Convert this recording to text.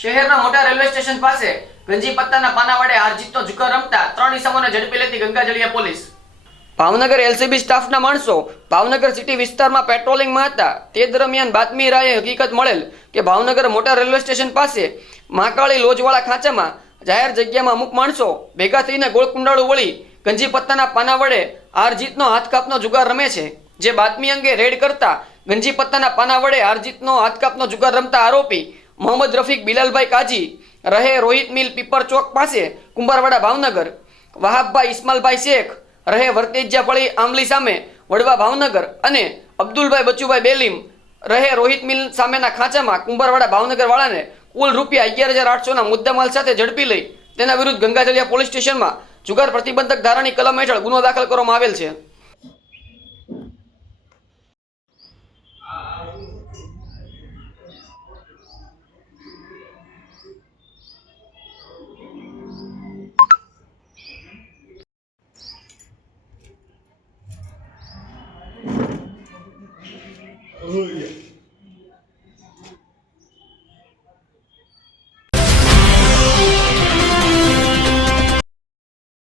શહેરના મોટા railway station પાસે ગંજી પત્તાના પાના વડે હાર જીતનો જુગાર રમતા ત્રણ ઇસમોને ઝડપી લેતી ગંગાજળિયા પોલીસ. ભાવનગર એલસીબી સ્ટાફના માણસો ભાવનગર સિટી વિસ્તારમાં પેટ્રોલિંગમાં હતા. તે દરમિયાન બાતમી રાયે હકીકત મળેલ કે ભાવનગર મોટા રેલવે સ્ટેશન પાસે મહાકાળી લોજવાળા ખાંચામાં જાહેર જગ્યામાં અમુક માણસો ભેગા થઈને ગોળકુંડાળું વળી ગંજી પત્તાના પાના વડે હારજીતનો હાથકાપનો જુગાર રમે છે. જે બાતમી અંગે રેડ કરતા ગંજી પત્તાના પાના વડે હારજીતનો હાથકાપનો જુગાર રમતા આરોપી મોહમ્મદ રફીક બિલાલભાઈ કાજી રહે રોહિત મિલ પીપર ચોક પાસે, કુંભારવાડા ભાવનગર. વહાબભાઈ ઇસ્માલભાઈ શેખ રહે વર્તેજ્યા પળી આંબલી સામે, વડવા ભાવનગર. અને અબ્દુલભાઈ બચુભાઈ બેલીમ રહે રોહિત મિલ સામેના ખાંચામાં, કુંભારવાડા ભાવનગર વાળાને કુલ રૂપિયા અગિયાર હજાર આઠસોના મુદ્દામાલ સાથે ઝડપી લઈ. તેના વિરુદ્ધ ગંગાજળિયા પોલીસ સ્ટેશનમાં જુગાર પ્રતિબંધક ધારાની કલમ હેઠળ ગુનો દાખલ કરવામાં આવેલ છે. Аллилуйя.